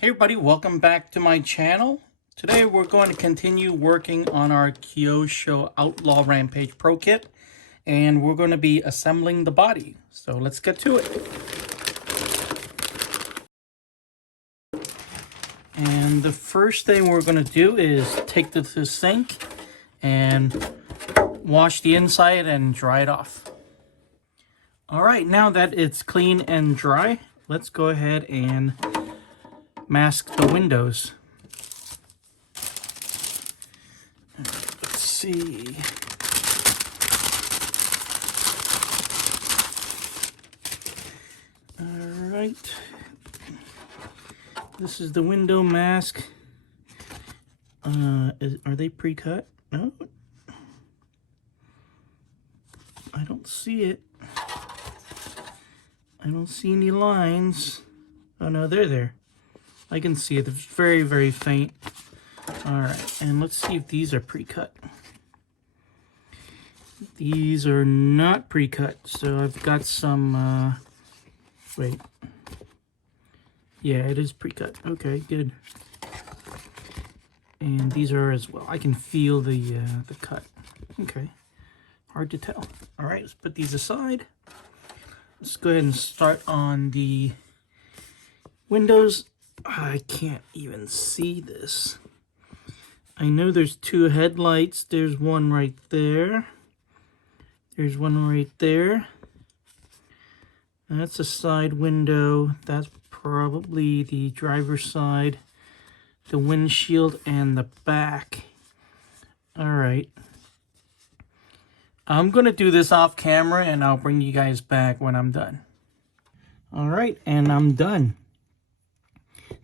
Hey everybody, welcome back to my channel. Today we're going to continue working on our KYOSHO Outlaw Rampage Pro Kit, and we're going to be assembling the body. So let's get to it. And the first thing we're going to do is take this to the sink and wash the inside and dry it off. Alright, now that it's clean and dry, let's go ahead and mask the windows. Let's see. All right. This is the window mask. Are they pre-cut? No. I don't see it. I don't see any lines. Oh no, they're there. I can see it. It's very, very faint. Alright, and let's see if these are pre-cut. These are not pre-cut, so I've got some, wait. Yeah, it is pre-cut. Okay, good. And these are as well. I can feel the cut. Okay, hard to tell. Alright, let's put these aside. Let's go ahead and start on the windows. I can't even see this. I know there's two headlights. There's one right there. There's one right there. That's a side window. That's probably the driver's side, the windshield, and the back. Alright. I'm going to do this off camera and I'll bring you guys back when I'm done. Alright, and I'm done.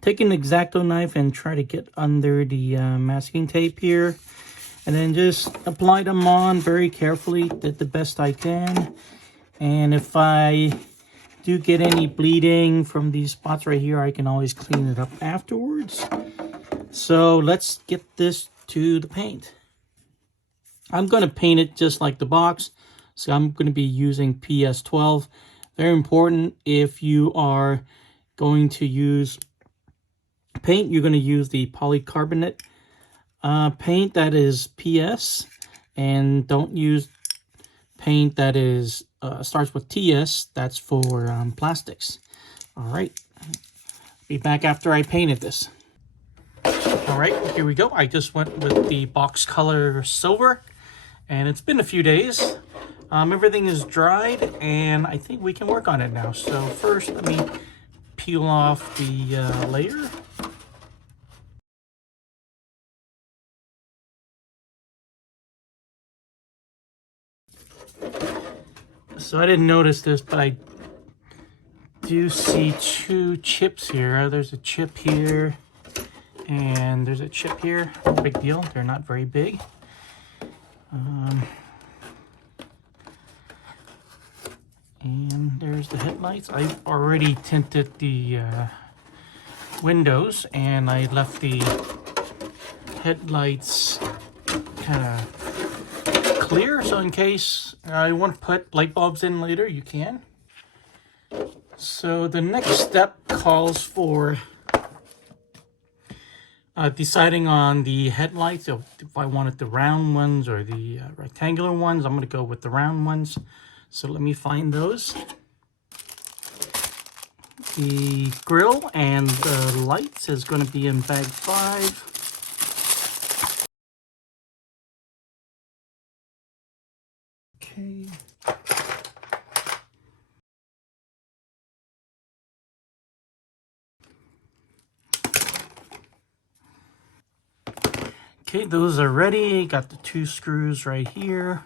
Take an X-Acto knife and try to get under the masking tape here. And then just apply them on very carefully. Did the best I can. And if I do get any bleeding from these spots right here, I can always clean it up afterwards. So let's get this to the paint. I'm going to paint it just like the box. So I'm going to be using PS12. Very important if you are going to use paint, you're going to use the polycarbonate paint that is PS, and don't use paint that is starts with TS. That's for plastics. All right, be back after I painted this. All right, here we go. I just went with the box color silver, and it's been a few days. Everything is dried, and I think we can work on it now. So first, let me peel off the layer. So I didn't notice this, but I do see two chips here. There's a chip here, and there's a chip here. No big deal. They're not very big. And there's the headlights. I've already tinted the windows, and I left the headlights kind of clear, so in case I want to put light bulbs in later, you can. So the next step calls for deciding on the headlights. So if I wanted the round ones or the rectangular ones, I'm going to go with the round ones. So let me find those. The grill and the lights is going to be in bag 5. Okay. Okay, those are ready. Got the 2 screws right here.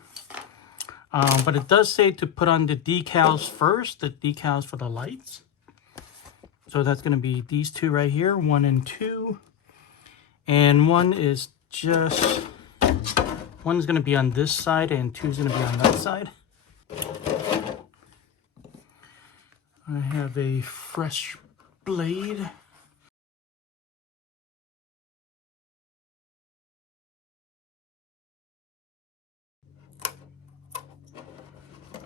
But it does say to put on the decals first, the decals for the lights. So that's going to be these 2 right here, 1 and 2. And one is just, one's going to be on this side and 2 is going to be on that side. I have a fresh blade.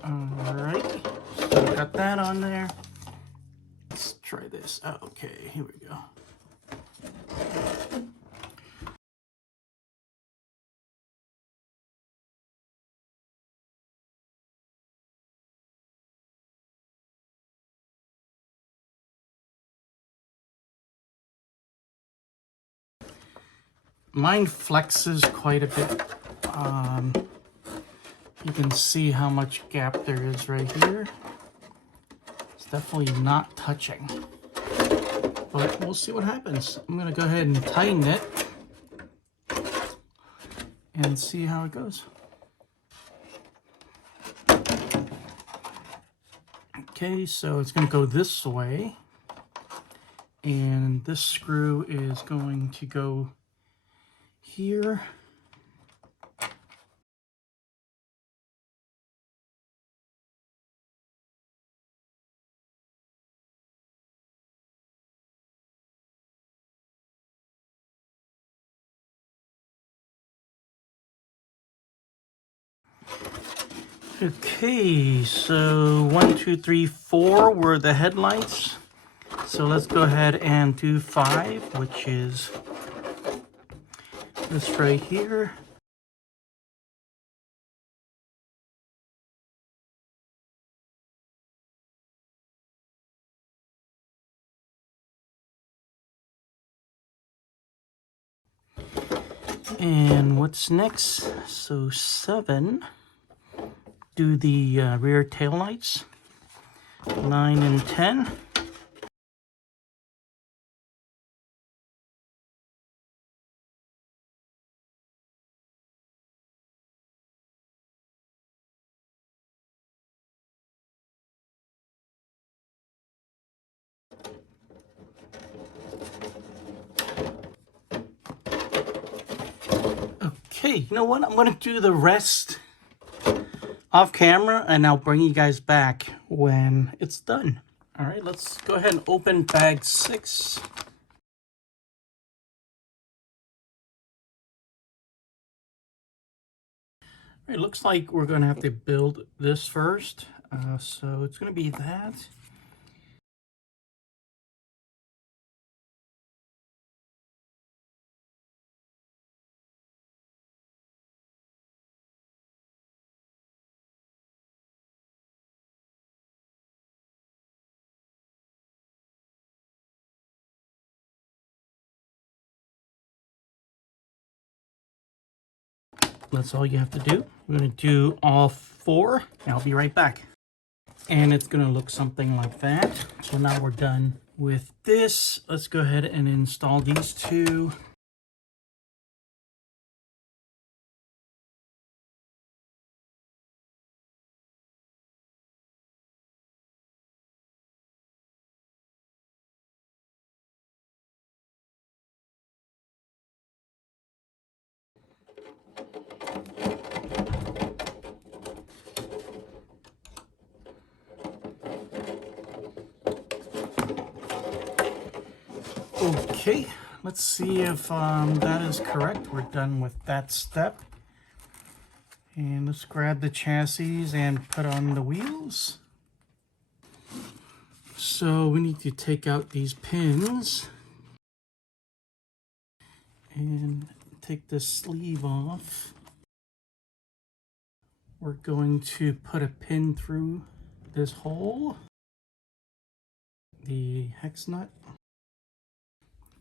Alright, so got that on there. Let's try this. Oh, okay, here we go. Mine flexes quite a bit. You can see how much gap there is right here. It's definitely not touching. But we'll see what happens. I'm going to go ahead and tighten it and see how it goes. Okay, so it's going to go this way. And this screw is going to go here. Okay, so 1, 2, 3, 4 were the headlights. So let's go ahead and do 5, which is this right here. And what's next? So 7, do the rear tail lights. 9 and 10. Okay, you know what? I'm going to do the rest off camera and I'll bring you guys back when it's done. All right, let's go ahead and open bag 6. It looks like we're going to have to build this first. So it's going to be that. That's all you have to do. We're going to do all 4. And I'll be right back. And it's going to look something like that. So now we're done with this. Let's go ahead and install these 2. Okay, let's see if that is correct. We're done with that step. And let's grab the chassis and put on the wheels. So we need to take out these pins and take this sleeve off. We're going to put a pin through this hole, the hex nut,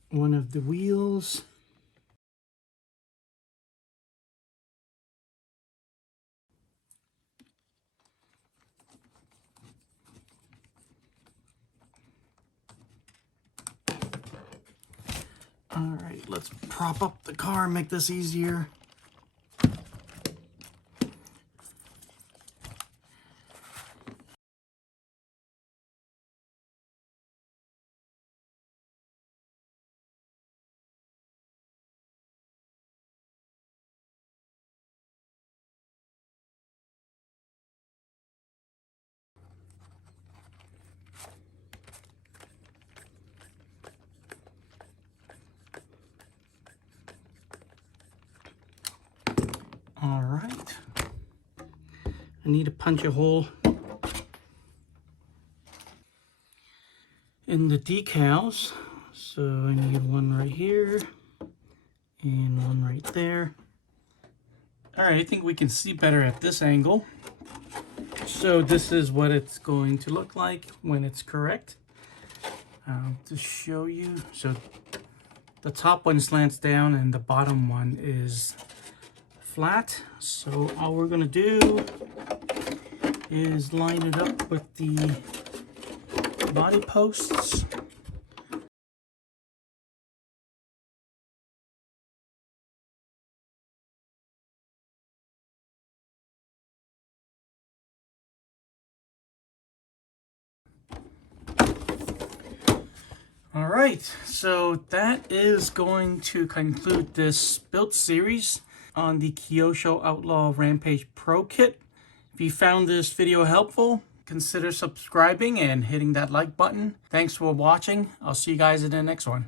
one of the wheels, all right, let's prop up the car and make this easier. All right, I need to punch a hole in the decals. So I need one right here and one right there. All right, I think we can see better at this angle. So this is what it's going to look like when it's correct. To show you, so The top one slants down and the bottom one is flat. So all we're gonna do is line it up with the body posts. All right, so that is going to conclude this build series on the KYOSHO Outlaw Rampage Pro Kit. If you found this video helpful, consider subscribing and hitting that like button. Thanks for watching. I'll see you guys in the next one.